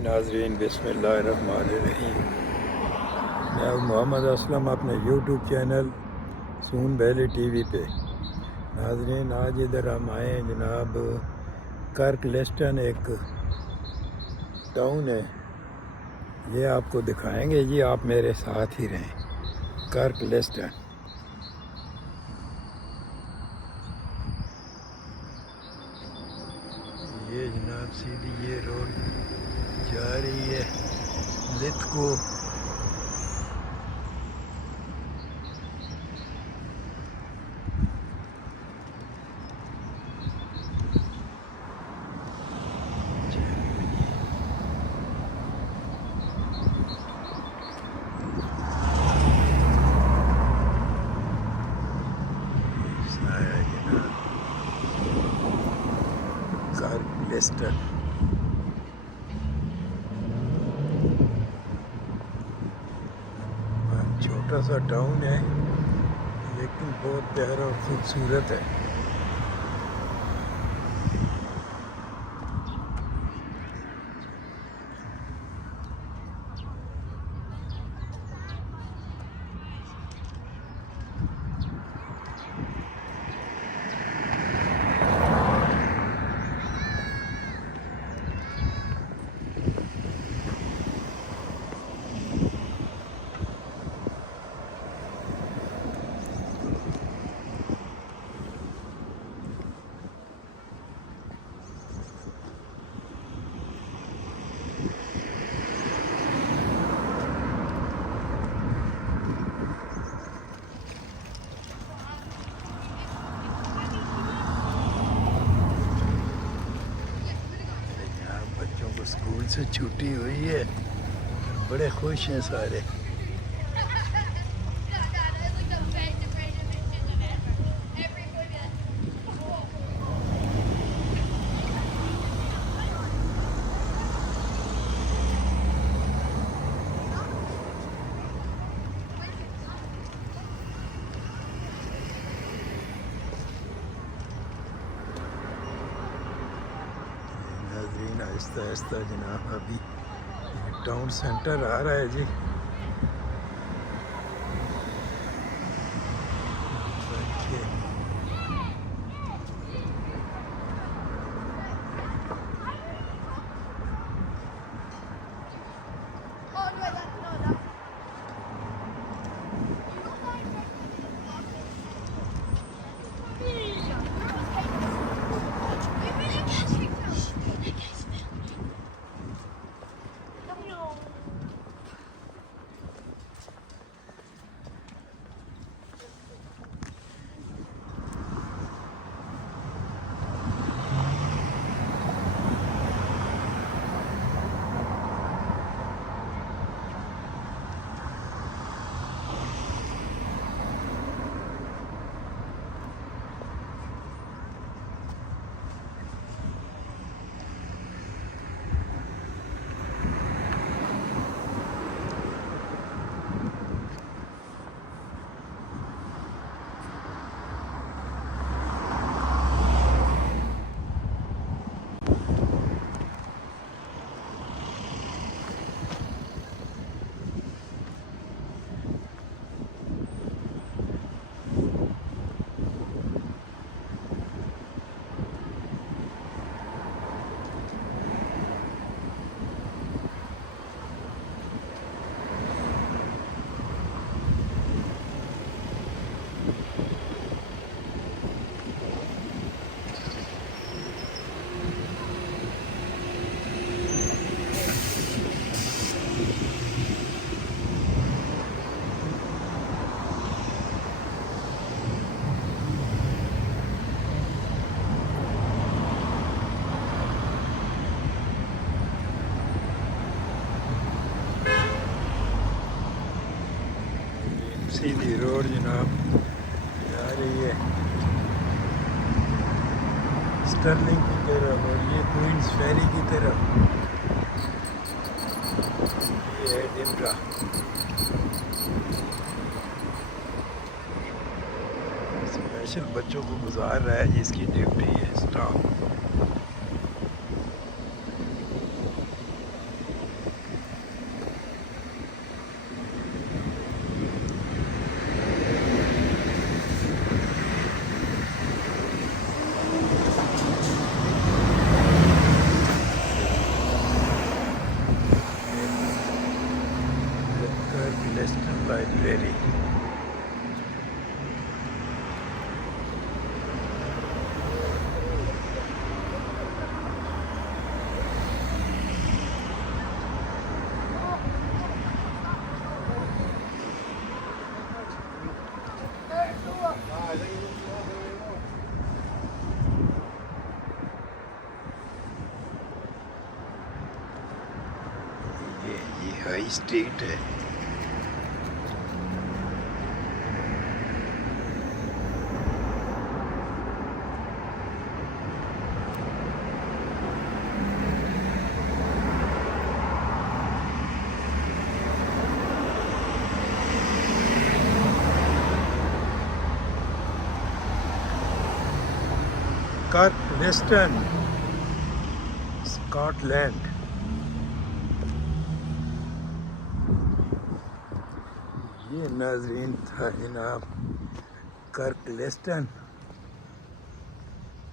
नाजरीन बिस्मिल्लाहिर्रहमानिर्रहीम। मैं मोहम्मद असलम अपने यूट्यूब चैनल सून वैली टीवी पे। नाजरीन आज इधर हम आए हैं जनाब, कर्कलिस्टन एक टाउन है, ये आपको दिखाएंगे जी, आप मेरे साथ ही रहें। कर्कलिस्टन ये जनाब सीधी ये रोड जा रही है लिथको। कर्कलिस्टन छोटा सा टाउन है लेकिन बहुत प्यारा और खूबसूरत है। बच्चों को स्कूल से छुट्टी हुई है, बड़े खुश हैं सारे। नाज़रीन आहिस्ता आहिस्ता जनाब अभी टाउन सेंटर आ रहा है जी। सीधी रोड जनाब जा रही है स्टर्लिंग की तरफ और ये क्वींस फेरी की तरफ। ये है डिमरा। स्पेशल बच्चों को गुजार रहा है जिसकी ड्यूटी है स्टाफ। लाइब्रेरी। ये हाई स्ट्रीट है। कर्कलेस्टन, स्कॉटलैंड। ये नाजरीन था जनाब कर्कलेस्टन,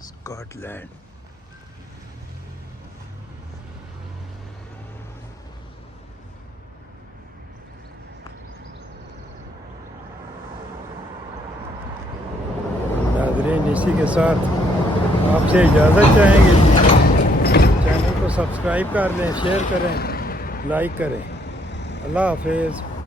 स्कॉटलैंड। नाजरीन इसी के साथ आपसे इजाज़त चाहेंगे। चैनल को सब्सक्राइब कर लें, शेयर करें, लाइक करें। अल्लाह हाफिज़।